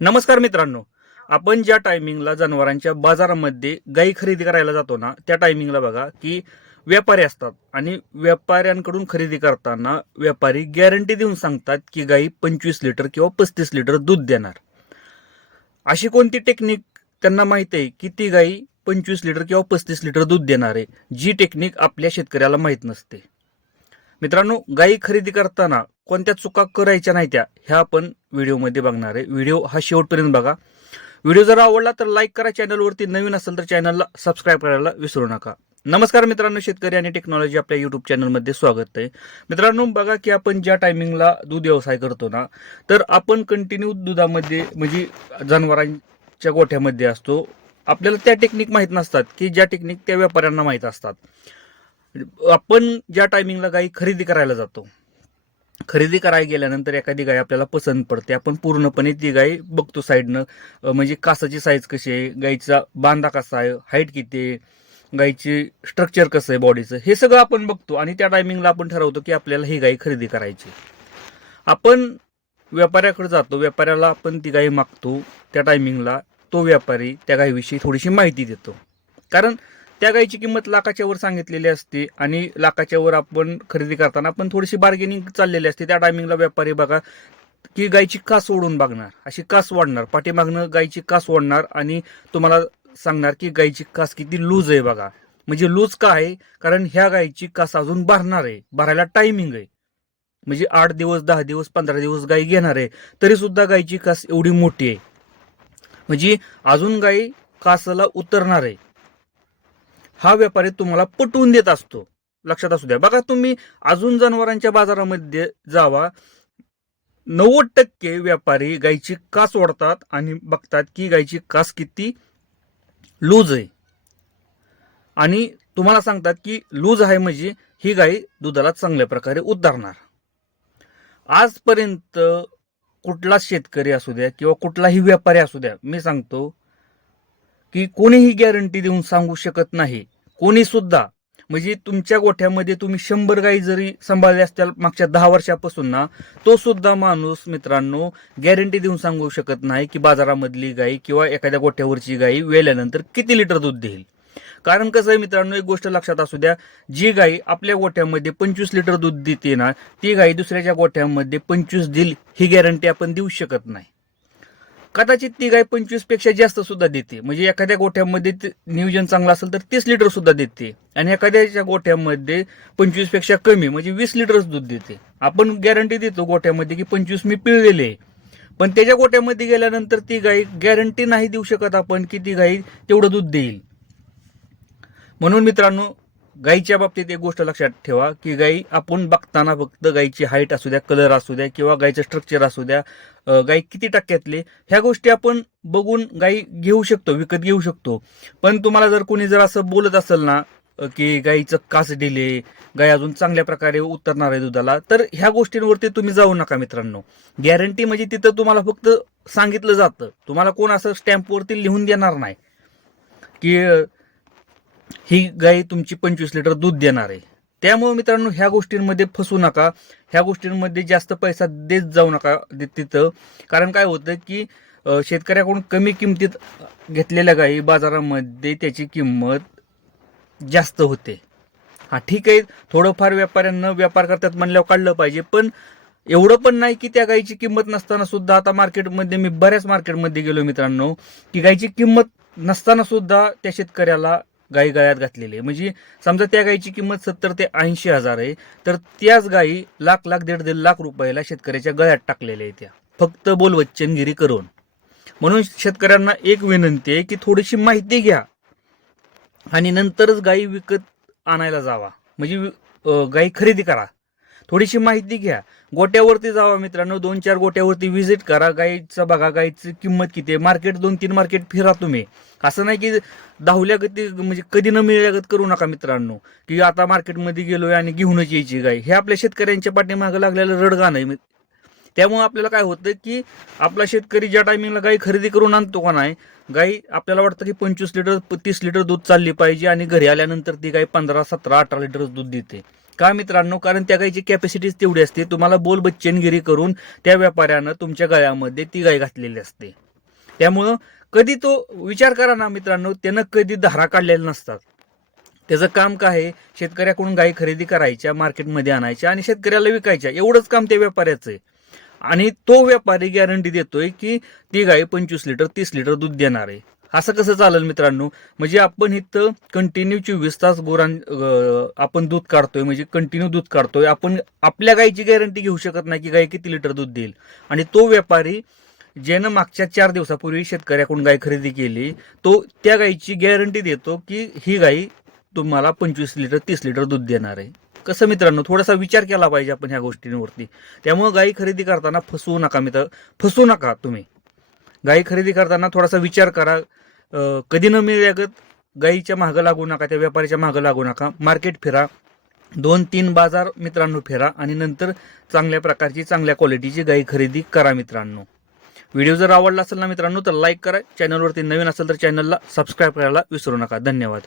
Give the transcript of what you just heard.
नमस्कार मित्रांनो, आपण ज्या टायमिंगला जनावरांच्या बाजारामध्ये गाई खरेदी करायला जातो ना, त्या टायमिंगला बघा की व्यापारी असतात आणि व्यापाऱ्यांकडून खरेदी करताना व्यापारी गॅरंटी देऊन सांगतात की गाई 25 लिटर किंवा 35 लिटर दूध देणार. अशी कोणती टेक्निक त्यांना माहिती आहे की ती गाई 25 लिटर किंवा 35 लिटर दूध देणार आहे, जी टेक्निक आपल्या शेतकऱ्याला माहीत नसते. मित्रांनो, गाई खरेदी करताना कोणत्या चुका करायच्या नाही ह्या आपण व्हिडिओमध्ये बघणार आहे. व्हिडिओ हा शेवटपर्यंत बघा. व्हिडिओ जर आवडला तर लाईक करा. चॅनलवरती नवीन असेल तर चॅनलला सबस्क्राईब करायला विसरू नका. नमस्कार मित्रांनो, शेतकरी आणि टेक्नॉलॉजी आपल्या युट्यूब चॅनलमध्ये स्वागत आहे. मित्रांनो, बघा की आपण ज्या टायमिंगला दूध व्यवसाय करतो ना, तर आपण कंटिन्यू दुधामध्ये म्हणजे जनावरांच्या गोठ्यामध्ये असतो. आपल्याला त्या टेक्निक माहीत नसतात की ज्या टेक्निक त्या व्यापाऱ्यांना माहीत असतात. आपण ज्या टायमिंगला गाई खरेदी करायला जातो, खरेदी करायला गेल्यानंतर एखादी गाय आपल्याला पसंत पडते. आपण पूर्णपणे ती गाय बघतो साईडनं, म्हणजे कासाची साईज कशी आहे, गायचा बांधा कसा आहे, हाईट किती आहे, गायची स्ट्रक्चर कसं आहे बॉडीचं, हे सगळं आपण बघतो आणि त्या टायमिंगला आपण ठरवतो की आपल्याला ही गाय खरेदी करायची. आपण व्यापाऱ्याकडे जातो, व्यापाऱ्याला आपण ती गाय मागतो. त्या टायमिंगला तो व्यापारी त्या गायीविषयी थोडीशी माहिती देतो, कारण त्या गायीची किंमत लाखाच्या वर सांगितलेली असते आणि लाखाच्या वर आपण खरेदी करताना आपण थोडीशी बार्गेनिंग चाललेली असते. त्या टायमिंगला व्यापारी बघा की गायची कास ओढून बघणार, अशी कास वाढणार, पाठीमागनं गायची कास ओढणार आणि तुम्हाला सांगणार की गायची कास किती लूज आहे बघा. म्हणजे लूज का आहे, कारण ह्या गायची कास अजून भरणार आहे, भरायला टायमिंग आहे. म्हणजे 8 दिवस, 10 दिवस, 15 दिवस गाय घेणार आहे, तरी सुद्धा गायची कास एवढी मोठी आहे, म्हणजे अजून गाय कासाला उतरणार आहे. हा व्यापारी तुम्हाला पटवून देत असतो. लक्षात असू द्या. बघा, तुम्ही अजून जनावरांच्या बाजारामध्ये जावा, 90% व्यापारी गायची कास ओढतात आणि बघतात की गायची कास किती लूज आहे आणि तुम्हाला सांगतात की लूज आहे म्हणजे ही गाय दुधाला चांगल्या प्रकारे उतरणार. आजपर्यंत कुठला शेतकरी असू द्या किंवा कुठलाही व्यापारी असू द्या, मी सांगतो की कोणीही गॅरंटी देऊन सांगू शकत नाही, कोणी सुद्धा. म्हणजे तुमच्या गोठ्यामध्ये तुम्ही 100 गायी जरी सांभाळल्या असतील मागच्या 10 वर्षापासून ना, तो सुद्धा माणूस मित्रांनो गॅरंटी देऊन सांगू शकत नाही की बाजारामधली गाय किंवा एखाद्या गोठ्यावरची गाय वेल्यानंतर किती लिटर दूध देईल. कारण कसं आहे मित्रांनो, एक गोष्ट लक्षात असू द्या, जी गाय आपल्या गोठ्यामध्ये 25 लिटर दूध देते ना, ती गाय दुसऱ्याच्या गोठ्यामध्ये 25 देईल ही गॅरंटी आपण देऊ शकत नाही. कदाचित ती गाय 25 पेक्षा जास्त सुद्धा देते. म्हणजे एखाद्या गोठ्यामध्ये नियोजन चांगलं असेल तर 30 लिटर सुद्धा देते आणि एखाद्याच्या गोठ्यामध्ये 25 पेक्षा कमी म्हणजे 20 लिटरच दूध देते. आपण गॅरंटी देतो गोठ्यामध्ये की 25 मी पिळलेले आहे, पण त्याच्या गोठ्यामध्ये गेल्यानंतर ती गाय गॅरंटी नाही देऊ शकत आपण की ती गाय तेवढं दूध देईल. म्हणून मित्रांनो, गायीच्या बाबतीत एक गोष्ट लक्षात ठेवा की गायी आपण बघताना फक्त गायीची हाईट असू द्या, कलर असू द्या किंवा गायचं स्ट्रक्चर असू द्या, गाय किती टक्क्यातले, ह्या गोष्टी आपण बघून गायी घेऊ शकतो, विकत घेऊ शकतो. पण तुम्हाला जर कोणी जर असं बोलत असेल ना की गायीचं कास डिले, गाय अजून चांगल्या प्रकारे उतरणार आहे दुधाला, तर ह्या गोष्टींवरती तुम्ही जाऊ नका मित्रांनो. गॅरंटी म्हणजे तिथं तुम्हाला फक्त सांगितलं जातं, तुम्हाला कोण असं स्टॅम्पवरती लिहून देणार नाही की ही गाय तुमची 25 लिटर दूध देणार आहे. त्यामुळे मित्रांनो, ह्या गोष्टींमध्ये फसू नका, ह्या गोष्टींमध्ये जास्त पैसा देत जाऊ नका तिथं. कारण काय होतं की शेतकऱ्याकडून कमी किमतीत घेतलेल्या गायी बाजारामध्ये त्याची किंमत जास्त होते. हा ठीक आहे, थोडंफार व्यापाऱ्यांना व्यापार करतात म्हणल्यावर काढलं पाहिजे, पण एवढं पण नाही की त्या गायीची किंमत नसताना सुद्धा. आता मार्केटमध्ये मी बऱ्याच मार्केटमध्ये गेलो मित्रांनो, की गायीची किंमत नसताना सुद्धा त्या शेतकऱ्याला गायी गळ्यात घातलेली आहे. म्हणजे समजा त्या गायीची किंमत 70 ते 80 हजार आहे, तर त्याच गायी लाख लाख 1.5 लाख रुपयाला शेतकऱ्याच्या गळ्यात टाकलेल्या आहेत, त्या फक्त बोलवच्चनगिरी करून. म्हणून शेतकऱ्यांना एक विनंती आहे की थोडीशी माहिती घ्या आणि नंतरच गायी विकत आणायला जावा, म्हणजे गायी खरेदी करा. थोडीशी माहिती घ्या, गोट्यावरती जावा मित्रांनो, 2-4 गोट्यावरती व्हिजिट करा, गायीचं बघा गायीची किंमत किती आहे. मार्केट 2-3 मार्केट फिरा तुम्ही. असं नाही की धावल्या गती म्हणजे कधी न मिळल्यागत करू नका मित्रांनो, की आता मार्केटमध्ये गेलोय आणि घेऊनच यायची गाय. हे आपल्या शेतकऱ्यांच्या पाठीमागं लागलेलं रडगाणं आहे. त्यामुळे आपल्याला काय होतं की आपला शेतकरी ज्या टायमिंगला गाय खरेदी करून आणतो का नाही, गाय आपल्याला वाटतं की 25 लिटर 30 लिटर दूध चालली पाहिजे आणि घरी आल्यानंतर ती गाय 15, 17, 18 लिटर दूध देते. का मित्रांनो, कारण त्या गायची कॅपॅसिटीच तेवढी असते. तुम्हाला बोल बच्चनगिरी करून त्या व्यापाऱ्यानं तुमच्या गळ्यामध्ये ती गाय घातलेली असते. त्यामुळं कधी तो विचार करा ना मित्रांनो, त्यानं कधी धारा काढलेल्या नसतात. त्याचं काम काय आहे, शेतकऱ्याकडून गायी खरेदी करायच्या, मार्केटमध्ये आणायच्या आणि शेतकऱ्याला विकायच्या, एवढंच काम त्या व्यापाऱ्याचं आहे. आणि तो व्यापारी गॅरंटी देतोय की ती गाय 25 लिटर 30 लिटर दूध देणार आहे. असं कसं चालेल मित्रांनो? म्हणजे आपण इथं कंटिन्यू 24 तास आपण दूध काढतोय, म्हणजे कंटिन्यू दूध काढतोय. आपण आपल्या गायीची गॅरंटी घेऊ शकत नाही की गाय किती लिटर दूध देईल. आणि तो व्यापारी ज्यानं मागच्या 4 दिवसापूर्वी शेतकऱ्याकडून गाय खरेदी केली, तो त्या गायीची गॅरंटी देतो की ही गाय तुम्हाला 25 लिटर 30 लिटर दूध देणार आहे. कसं मित्रांनो, थोडासा विचार केला पाहिजे आपण ह्या गोष्टींवरती. त्यामुळे गायी खरेदी करताना फसवू नका फसवू नका तुम्ही. गायी खरेदी करताना थोडासा विचार करा. कधी न मिळागत गायीच्या मागं लागू नका, त्या व्यापाऱ्याच्या मागं लागू नका. मार्केट फिरा, 2-3 बाजार मित्रांनो फिरा आणि नंतर चांगल्या प्रकारची चांगल्या क्वालिटीची गायी खरेदी करा मित्रांनो. व्हिडिओ जर आवडला असेल ना मित्रांनो तर लाईक करा. चॅनलवरती नवीन असेल तर चॅनलला सबस्क्राईब करायला विसरू नका. धन्यवाद.